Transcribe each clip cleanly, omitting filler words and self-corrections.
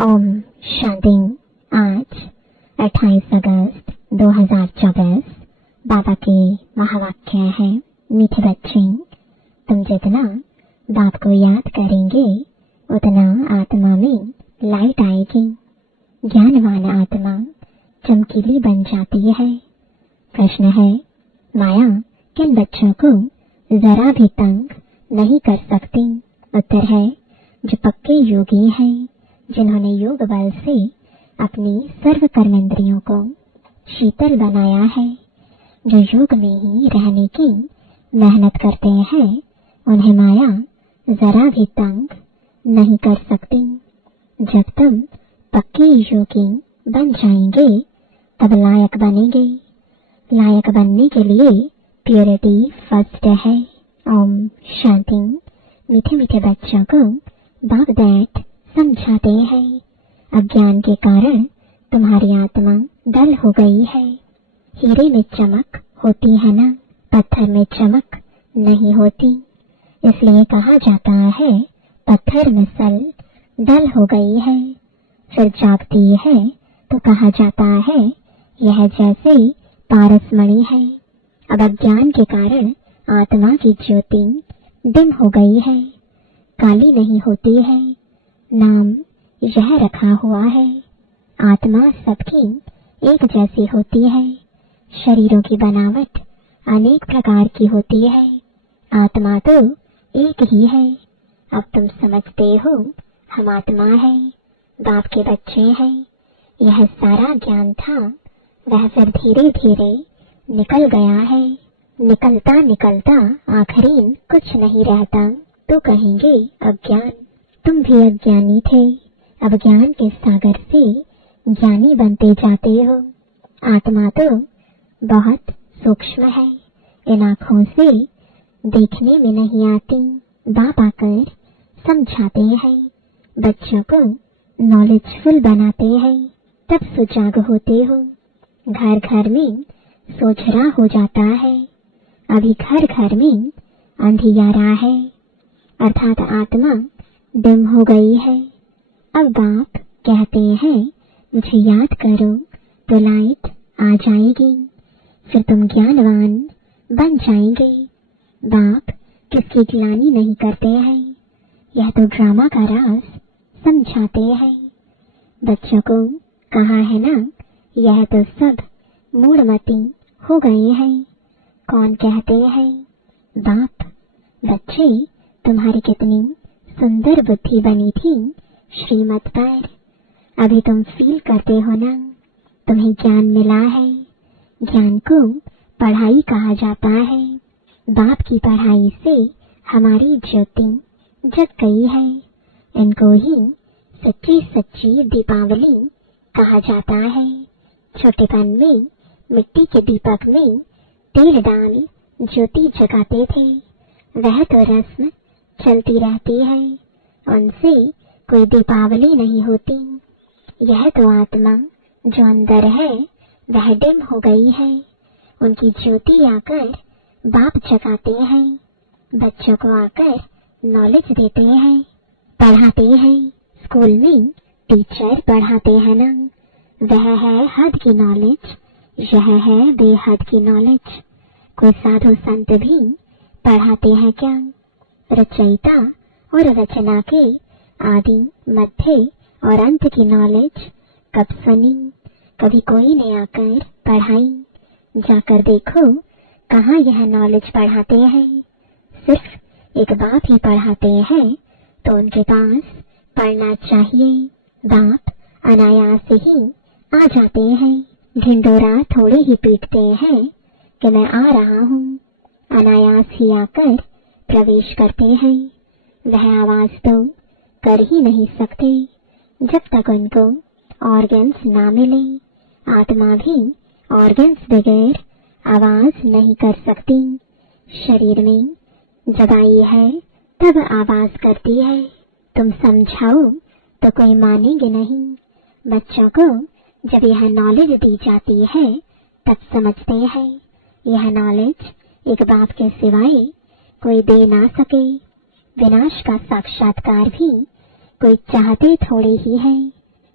ओम शांति। आज 28 अगस्त 2024 बाबा के महावाक्य है, मीठे बच्चे, तुम जितना बाप को याद करेंगे उतना आत्मा में लाइट आएगी। ज्ञानवान आत्मा चमकीली बन जाती है। प्रश्न है, माया किन बच्चों को जरा भी तंग नहीं कर सकती? उत्तर है, जो पक्के योगी हैं, जिन्होंने योग बल से अपनी सर्व कर्मेंद्रियों को शीतल बनाया है, जो योग में ही रहने की मेहनत करते हैं, उन्हें माया जरा भी तंग नहीं कर सकती। जब तुम पक्के योगी बन जाएंगे तब लायक बनेंगे। लायक बनने के लिए प्योरिटी फर्स्ट है। ओम शांति। मीठे मीठे बच्चों को बाप दैट समझाते हैं, अज्ञान के कारण तुम्हारी आत्मा डल हो गई है। हीरे में चमक होती है ना, पत्थर में चमक नहीं होती। इसलिए कहा जाता है पत्थर में सल डल हो गई है। फिर जागती है तो कहा जाता है यह जैसे पारसमणि है। अब अज्ञान के कारण आत्मा की ज्योति डिम हो गई है, काली नहीं होती है। नाम यह रखा हुआ है। आत्मा सबकी एक जैसी होती है। शरीरों की बनावट अनेक प्रकार की होती है, आत्मा तो एक ही है। अब तुम समझते हो हम आत्मा है, बाप के बच्चे हैं। यह सारा ज्ञान था, वह फिर धीरे धीरे निकल गया है। निकलता निकलता आखिरी कुछ नहीं रहता तो कहेंगे अज्ञान। तुम भी अज्ञानी थे, अब ज्ञान के सागर से ज्ञानी बनते जाते हो। आत्मा तो बहुत सूक्ष्म है, इन आँखों से देखने में नहीं आती। बाप आकर समझाते हैं, बच्चों को नॉलेजफुल बनाते हैं, तब सुजाग होते हो। घर घर में सोचरा हो जाता है, अभी घर घर में अंधियारा है, अर्थात आत्मा डिम हो गई है। अब बाप कहते हैं मुझे याद करो तो लाइट आ जाएगी, फिर तुम ज्ञानवान बन जाएंगे। बाप किसकी गिलानी नहीं करते हैं, यह तो ड्रामा का राज समझाते हैं। बच्चों को कहा है ना, यह तो सब मूढ़मती हो गए हैं। कौन कहते हैं? बाप। बच्चे, तुम्हारी कितनी सुंदर बुद्धि बनी थी श्रीमत पर। अभी तुम फील करते हो ना, तुम्हें ज्ञान मिला है। ज्ञान को पढ़ाई कहा जाता है। बाप की पढ़ाई से हमारी ज्योति जग गई है। इनको ही सच्ची सच्ची दीपावली कहा जाता है। छोटेपन में मिट्टी के दीपक में तेल डाल ज्योति जगाते थे, वह तो रस्म चलती रहती है, उनसे कोई दीपावली नहीं होती। यह तो आत्मा जो अंदर है वह डिम हो गई है, उनकी ज्योति आकर बाप जगाते हैं। बच्चों को आकर नॉलेज देते हैं, पढ़ाते हैं। स्कूल में टीचर पढ़ाते हैं ना, वह है हद की नॉलेज, यह है बेहद की नॉलेज। कोई साधु संत भी पढ़ाते हैं क्या? रचयिता और रचना के आदि मध्य और अंत की नॉलेज कब सुनी? कभी कोई ने आकर पढ़ाई? जाकर देखो कहाँ यह नॉलेज पढ़ाते हैं। सिर्फ एक बाप ही पढ़ाते हैं, तो उनके पास पढ़ना चाहिए। बाप अनायास ही आ जाते हैं, ढिंडोरा थोड़े ही पीटते हैं कि मैं आ रहा हूँ। अनायास ही आकर प्रवेश करते हैं। वह आवाज तो कर ही नहीं सकते जब तक उनको ऑर्गन्स ना मिले। आत्मा भी ऑर्गन्स बगैर आवाज नहीं कर सकती। शरीर में जब आई है तब आवाज करती है। तुम समझाओ तो कोई मानेंगे नहीं। बच्चों को जब यह नॉलेज दी जाती है तब समझते हैं यह नॉलेज एक बाप के सिवाय कोई दे ना सके। विनाश का साक्षात्कार भी कोई चाहते थोड़े ही है,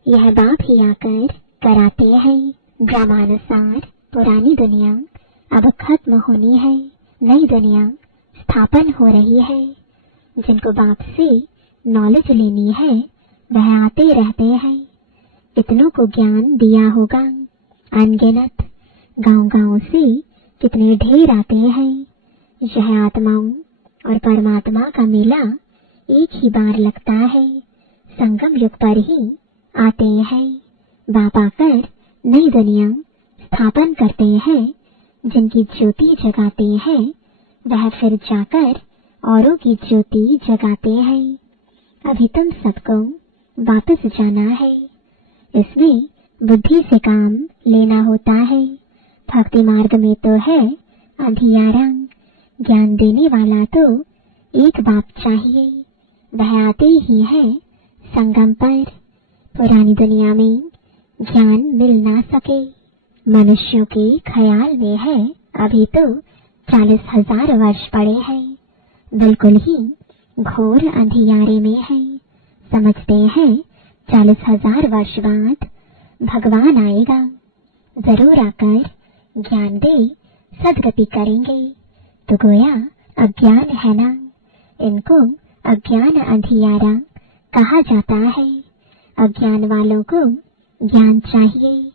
यह बाप ही आकर कराते हैं ड्रामानुसार पुरानी दुनिया अब खत्म होनी है, नई दुनिया स्थापन हो रही है। जिनको बाप से नॉलेज लेनी है वह आते रहते हैं। इतनों को ज्ञान दिया होगा, अनगिनत गांव-गांव से कितने ढेर आते हैं। यह आत्माओं और परमात्मा का मेला एक ही बार लगता है, संगम युग पर ही आते हैं। बाप आकर नई दुनिया स्थापन करते हैं। जिनकी ज्योति जगाते हैं वह फिर जाकर औरों की ज्योति जगाते हैं। अभी तुम सबको वापस जाना है। इसमें बुद्धि से काम लेना होता है। भक्ति मार्ग में तो है अंधियारा, ज्ञान देने वाला तो एक बाप चाहिए। वह आते ही है संगम पर। पुरानी दुनिया में ज्ञान मिल ना सके। मनुष्यों के ख्याल में है अभी तो 40,000 वर्ष पड़े हैं। बिल्कुल ही घोर अंधियारे में है। समझते हैं 40,000 वर्ष बाद भगवान आएगा, जरूर आकर ज्ञान दे सदगति करेंगे। तो गोया अज्ञान है ना, इनको अज्ञान अंधियारा कहा जाता है। अज्ञान वालों को ज्ञान चाहिए,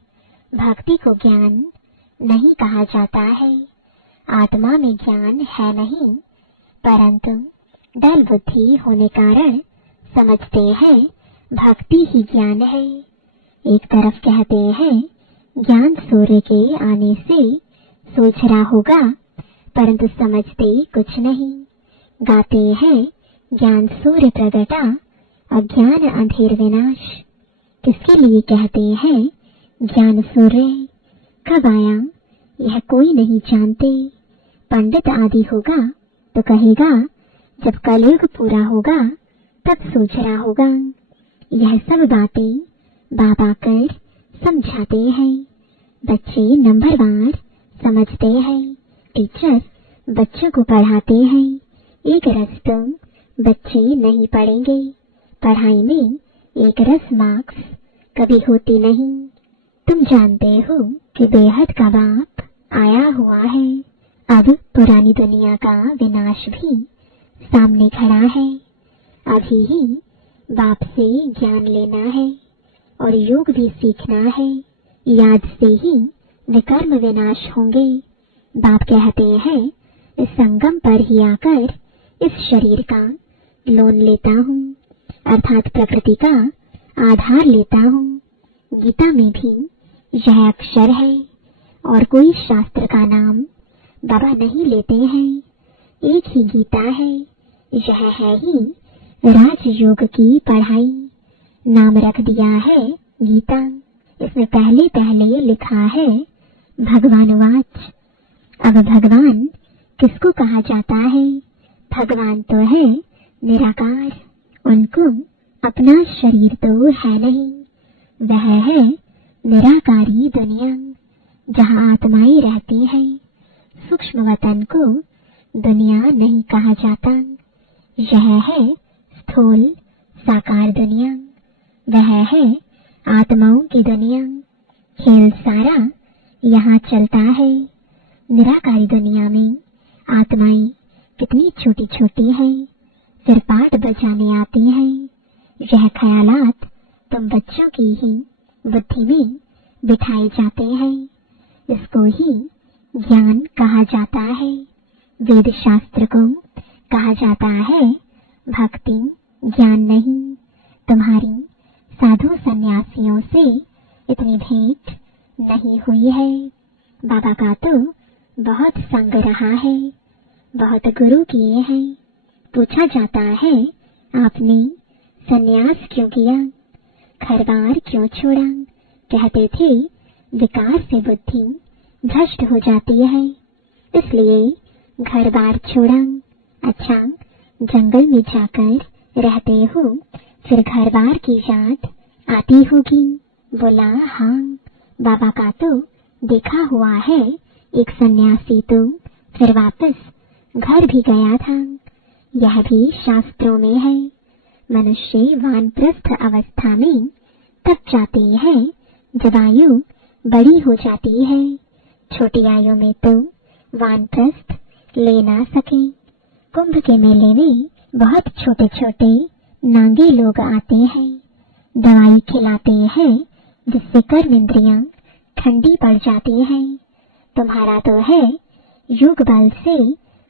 भक्ति को ज्ञान नहीं कहा जाता है। आत्मा में ज्ञान है नहीं, परंतु डल बुद्धि होने कारण समझते हैं भक्ति ही ज्ञान है। एक तरफ कहते हैं ज्ञान सूर्य के आने से सोच रहा होगा, परंतु समझते कुछ नहीं। गाते हैं ज्ञान सूर्य प्रगटा, अज्ञान अंधेर विनाश। किसके लिए कहते हैं ज्ञान सूर्य? कब आया यह कोई नहीं जानते। पंडित आदि होगा तो कहेगा जब कलयुग पूरा होगा तब सोच रहा होगा। यह सब बातें बाबा आकर समझाते हैं। बच्चे नंबरवार समझते हैं। टीचर बच्चों को पढ़ाते हैं। एक रस तो बच्चे नहीं पढ़ेंगे। पढ़ाई में एक रस मार्क्स कभी होती नहीं। तुम जानते हो कि बेहद का बाप आया हुआ है। अब पुरानी दुनिया का विनाश भी सामने खड़ा है। अभी ही बाप से ज्ञान लेना है और योग भी सीखना है। याद से ही विकर्म विनाश होंगे। बाप कहते हैं इस संगम पर ही आकर इस शरीर का लोन लेता हूँ, अर्थात प्रकृति का आधार लेता हूँ। गीता में भी यह अक्षर है और कोई शास्त्र का नाम बाबा नहीं लेते हैं। एक ही गीता है। यह है ही राजयोग की पढ़ाई। नाम रख दिया है गीता। इसमें पहले पहले लिखा है भगवानवाच। अब भगवान किसको कहा जाता है? भगवान तो है निराकार। उनको अपना शरीर तो है नहीं। वह है निराकारी दुनिया जहाँ आत्माएं रहती हैं। सूक्ष्म वतन को दुनिया नहीं कहा जाता। यह है स्थूल साकार दुनिया। वह है आत्माओं की दुनिया। खेल सारा यहाँ चलता है। निराकारी दुनिया में आत्माएं कितनी छोटी छोटी हैं, फिर पाठ बजाने आती हैं। यह ख्यालात तुम बच्चों की ही बुद्धि में बिठाए जाते हैं। इसको ही ज्ञान कहा जाता है। वेद शास्त्र को कहा जाता है भक्ति ज्ञान नहीं। तुम्हारी साधु सन्यासियों से इतनी भेंट नहीं हुई है। बाबा का तो बहुत संग रहा है, बहुत गुरु किए हैं। पूछा जाता है आपने सन्यास क्यों किया, घर बार क्यों छोड़ा? कहते थे विकार से बुद्धि भ्रष्ट हो जाती है, इसलिए घर बार छोड़ा। अच्छा, जंगल में जाकर रहते हो, फिर घर बार की याद आती होगी। बोला हाँ, बाबा का तो देखा हुआ है। एक सन्यासी तो फिर वापस घर भी गया था। यह भी शास्त्रों में है। मनुष्य वानप्रस्थ अवस्था में तब जाती है जब आयु बड़ी हो जाती है। छोटी आयु में तो वानप्रस्थ ले ना सके। कुंभ के मेले में बहुत छोटे छोटे नांगे लोग आते हैं, दवाई खिलाते हैं जिससे कर्म इंद्रियां ठंडी पड़ जाती हैं। तुम्हारा तो है योग बल से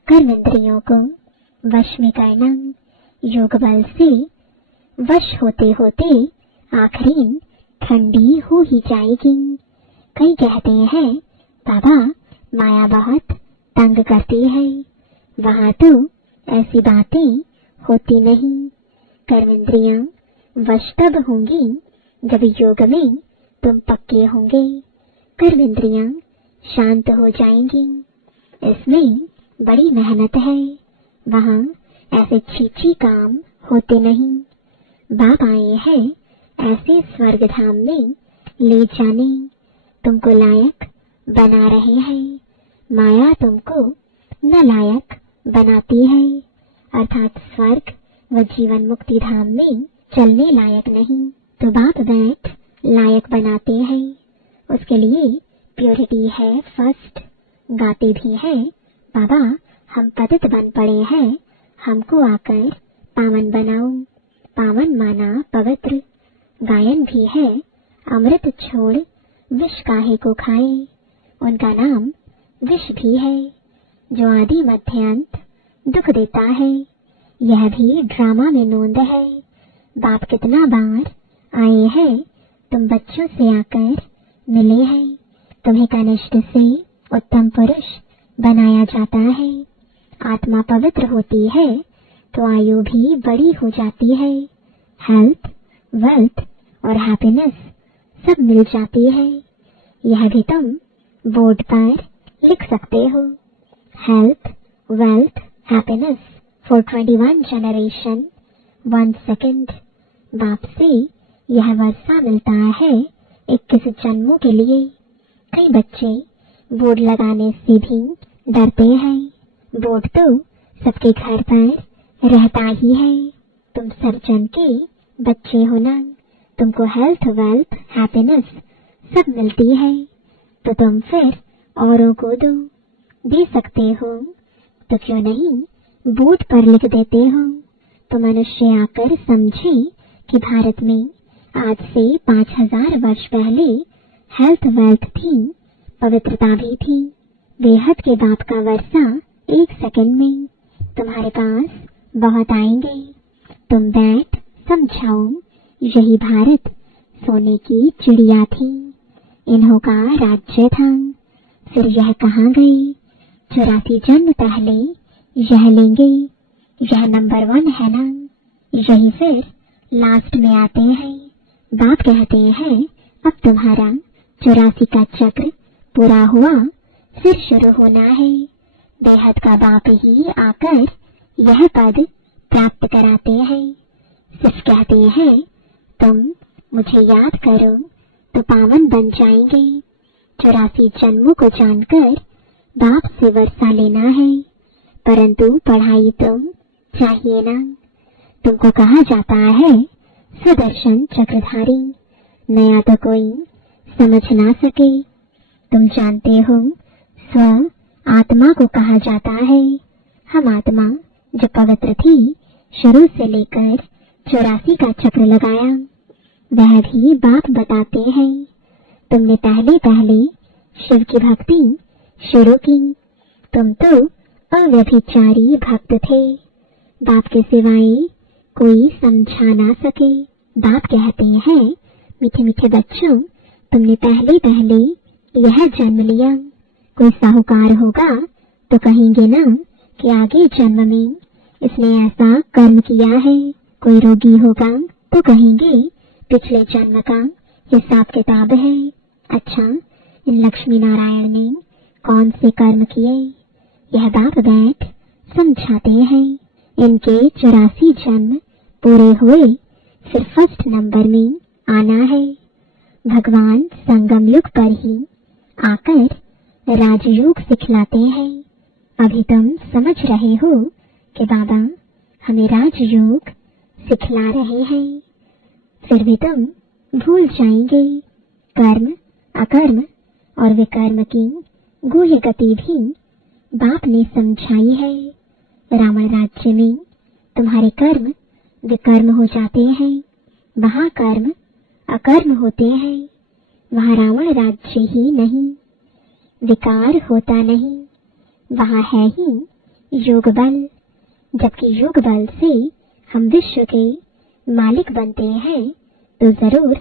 कर्म इंद्रियों को वश में करना। योग बल से वश होते होते आखिरी ठंडी हो ही जाएगी। कई कहते हैं बाबा माया बहुत तंग करती है। वहां तो ऐसी बातें होती नहीं। कर्म इंद्रियां वश तब होंगी जब योग में तुम पक्के होंगे। कर्म इंद्रियां शांत हो जाएंगी। इसमें बड़ी मेहनत है। वहां ऐसे छीछी काम होते नहीं। बाप आए हैं ऐसे स्वर्ग धाम में ले जाने। तुमको लायक बना रहे हैं। माया तुमको न लायक बनाती है, अर्थात स्वर्ग व जीवन मुक्ति धाम में चलने लायक नहीं। तो बाप बैठ लायक बनाते हैं। उसके लिए प्योरिटी है फर्स्ट। गाते भी हैं बाबा हम पतित बन पड़े हैं, हमको आकर पावन बनाओ। पावन माना पवित्र। गायन भी है अमृत छोड़ विष काहे को खाए। उनका नाम विष भी है जो आदि मध्य अंत दुख देता है। यह भी ड्रामा में नोंद है। बाप कितना बार आए हैं, तुम बच्चों से आकर मिले हैं। तुम्हें कनिष्ठ से उत्तम पुरुष बनाया जाता है। आत्मा पवित्र होती है तो आयु भी बड़ी हो जाती है। हेल्थ, वेल्थ और हैप्पीनेस सब मिल जाती है। यह भी तुम बोर्ड पर लिख सकते हो। Health, wealth, happiness for 21 generation 1 second. बाप से यह वर्षा मिलता है 21 जन्मों के लिए। कई बच्चे बोर्ड लगाने से भी डरते हैं। बोर्ड तो सबके घर पर रहता ही है। तुम सब जन के बच्चे हो ना। तुमको हेल्थ, वेल्थ, हैप्पीनेस सब मिलती है तो तुम फिर औरों को दे सकते हो। तो क्यों नहीं बोर्ड पर लिख देते हो। तो मनुष्य आकर समझे कि भारत में आज से 5000 वर्ष पहले हेल्थ, वेल्थ थी, पवित्रता भी थी। बेहद के बाप का वर्षा 1 सेकंड में तुम्हारे पास बहुत आएंगे। तुम बैठ समझाओ यही भारत सोने की चिड़िया थी, इन्हों का राज्य था। फिर यह कहाँ गई? 84 जन्म पहले यह लेंगे। यह नंबर 1 है ना। यही फिर लास्ट में आते हैं। बाप कहते हैं अब तुम्हारा 84 का चक्र पूरा हुआ, फिर शुरू होना है। बेहद का बाप ही आकर यह पद प्राप्त कराते हैं। सिर्फ कहते हैं तुम मुझे याद करो तो पावन बन जाएंगे। 84 जन्मों को जानकर बाप से वर्षा लेना है, परंतु पढ़ाई तो चाहिए ना। तुमको कहा जाता है सुदर्शन चक्रधारी। नया तो कोई समझ ना सके। तुम जानते हो स्व आत्मा को कहा जाता है। हम आत्मा जो पवित्र थी, शुरू से लेकर 84 का चक्र लगाया, वह भी बाप बताते हैं। तुमने पहले पहले शिव की भक्ति शुरू की। तुम तो अव्यभिचारी भक्त थे। बाप के सिवाय कोई समझा ना सके। बाप कहते हैं मीठे मीठे बच्चों, तुमने पहले पहले यह जन्म लिया। कोई साहूकार होगा तो कहेंगे ना कि आगे जन्म में इसने ऐसा कर्म किया है। कोई रोगी होगा तो कहेंगे पिछले जन्म का हिसाब किताब है। अच्छा, इन लक्ष्मी नारायण ने कौन से कर्म किए? यह बाप बैठ समझाते हैं। इनके 84 जन्म पूरे हुए, फिर फर्स्ट नंबर में आना है। भगवान संगम युग पर ही आकर राजयोग सिखलाते हैं। अभी तुम समझ रहे हो कि बाबा हमें राजयोग सिखला रहे हैं, फिर भी तुम भूल जाएंगे कर्म, अकर्म और विकर्म की गुह्य गति भी बाप ने समझाई है। रावण राज्य में तुम्हारे कर्म विकर्म हो जाते हैं, वहाँ कर्म अकर्म होते हैं। वहाँ रावण राज्य ही नहीं, विकार होता नहीं, वहाँ है ही योग बल। जबकि योग बल से हम विश्व के मालिक बनते हैं, तो जरूर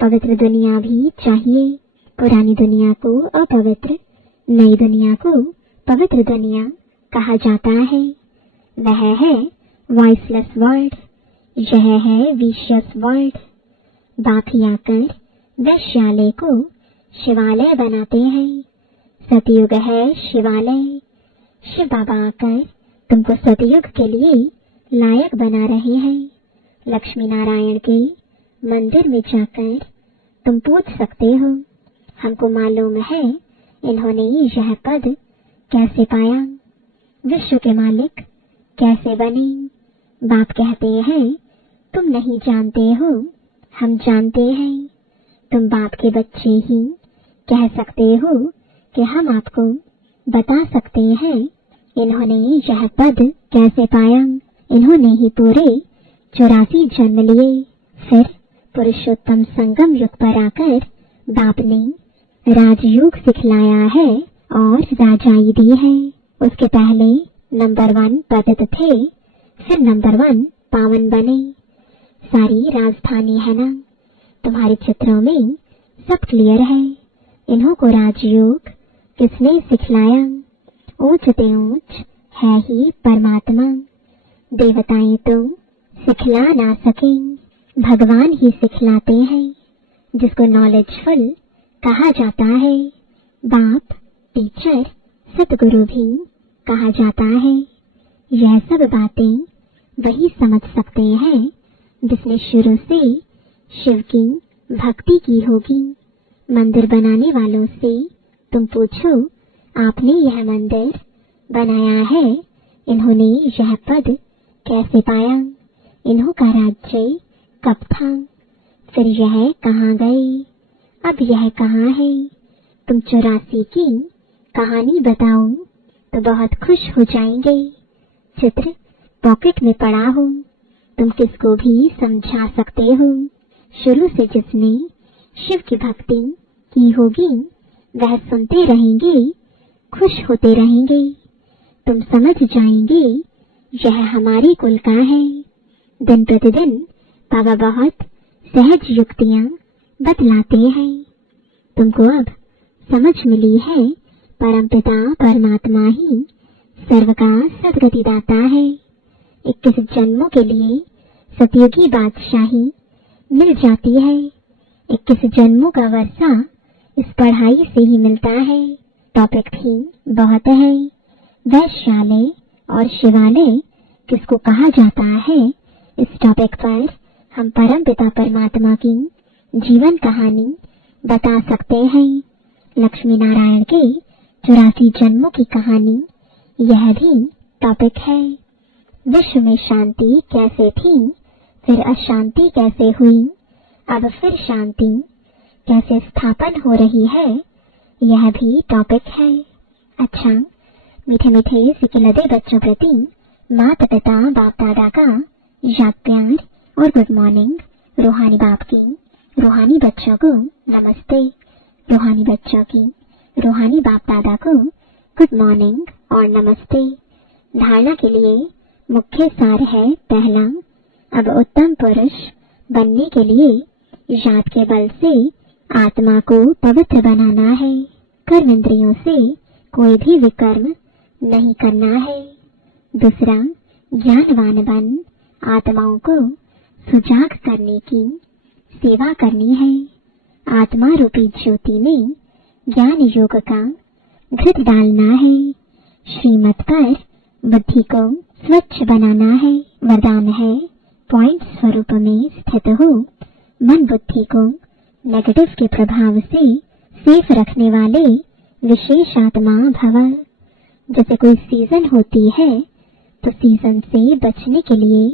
पवित्र दुनिया भी चाहिए। पुरानी दुनिया को अपवित्र, नई दुनिया को पवित्र दुनिया कहा जाता है। वह है वॉइसलेस वर्ल्ड, यह है विशियस वर्ल्ड। बाप ही आकर वैश्यालय को शिवालय बनाते हैं। सतयुग है शिवालय। शिव बाबा आकर तुमको सतयुग के लिए लायक बना रहे हैं। लक्ष्मी नारायण के मंदिर में जाकर तुम पूछ सकते हो, हमको मालूम है इन्होंने यह पद कैसे पाया, विश्व के मालिक कैसे बने। बाप कहते हैं तुम नहीं जानते हो, हम जानते हैं। तुम बाप के बच्चे ही कह सकते हो कि हम आपको बता सकते हैं इन्होंने यह पद कैसे पाया। इन्होंने ही पूरे 84 जन्म लिए। फिर पुरुषोत्तम संगम युग पर आकर बाप ने राजयोग सिखलाया है और राजाई दी है। उसके पहले नंबर 1 पतित थे, फिर नंबर 1 पावन बने। सारी राजधानी है ना, तुम्हारे चित्रों में सब क्लियर है। इन्हों को राजयोग किसने सिखलाया? ऊंच ते ऊंच है ही परमात्मा। देवताएं तो सिखला ना सकें, भगवान ही सिखलाते हैं, जिसको नॉलेजफुल कहा जाता है। बाप, टीचर, सतगुरु भी कहा जाता है। यह सब बातें वही समझ सकते हैं जिसने शुरू से शिव की भक्ति की होगी। मंदिर बनाने वालों से तुम पूछो, आपने यह मंदिर बनाया है, इन्होंने यह पद कैसे पाया? इन्हों का राज्य कब था? फिर यह कहाँ गए? अब यह कहाँ है? तुम 84 की कहानी बताओ तो बहुत खुश हो जाएंगे। चित्र पॉकेट में पड़ा हो, तुम किसको भी समझा सकते हो। शुरू से जिसने शिव की भक्ति की होगी वह सुनते रहेंगे, खुश होते रहेंगे। तुम समझ जाएंगे यह हमारे कुल का है। दिन प्रतिदिन बाबा बहुत सहज युक्तियां बतलाते हैं। तुमको अब समझ मिली है परमपिता परमात्मा ही सर्व का सदगति दाता है। 21 जन्मों के लिए सतयुगी बादशाही मिल जाती है। 21 जन्मों का वर्षा इस पढ़ाई से ही मिलता है। टॉपिक भी बहुत है। वैश्यालय और शिवालय किसको कहा जाता है, इस टॉपिक पर हम परम पिता परमात्मा की जीवन कहानी बता सकते हैं। लक्ष्मी नारायण के 84 जन्मों की कहानी यह भी टॉपिक है। विश्व में शांति कैसे थी, फिर अशांति कैसे हुई, अब फिर शांति कैसे स्थापन हो रही है, यह भी टॉपिक है। अच्छा, मीठे मीठे सिकिलदे बच्चों प्रति माता पिता बाप दादा का याद प्यार और गुड मॉर्निंग। रूहानी बाप की रूहानी बच्चों को नमस्ते। रूहानी बच्चों की रूहानी बाप दादा को गुड मॉर्निंग और नमस्ते। धारणा के लिए मुख्य सार है, पहला, अब उत्तम पुरुष बनने के लिए याद के बल से आत्मा को पवित्र बनाना है। कर्म इंद्रियों से कोई भी विकर्म नहीं करना है। दूसरा, ज्ञानवान बन आत्माओं को सुजाग करने की सेवा करनी है। आत्मा रूपी ज्योति में ज्ञान योग का घृत डालना है। श्रीमत पर बुद्धि को स्वच्छ बनाना है। वरदान है, पॉइंट स्वरूप में स्थित हो, मन बुद्धि को नेगेटिव के प्रभाव से सेफ रखने वाले विशेष आत्मा भव। जैसे कोई सीजन होती है तो सीजन से बचने के लिए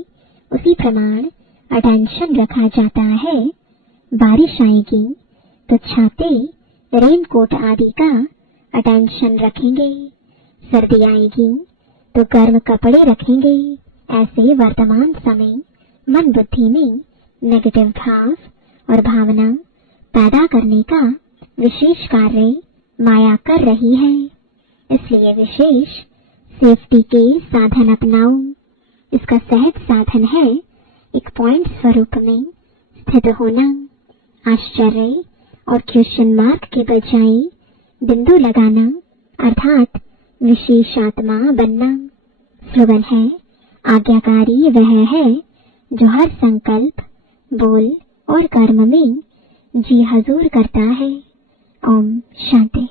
उसी प्रमाण अटेंशन रखा जाता है। बारिश आएगी तो छाते, रेनकोट आदि का अटेंशन रखेंगे। सर्दी आएगी तो गर्म कपड़े रखेंगे। ऐसे वर्तमान समय मन बुद्धि में नेगेटिव भाव और भावना पैदा करने का विशेष कार्य माया कर रही है। इसलिए विशेष सेफ्टी के साधन अपनाओ। इसका सहज साधन है एक पॉइंट स्वरूप में स्थित होना। आश्चर्य और क्वेश्चन मार्क के बजाय बिंदु लगाना अर्थात विशेष आत्मा बनना। स्लोगन है, आज्ञाकारी वह है जो हर संकल्प, बोल और कर्म में जी हजूर करता है। ओम शांति।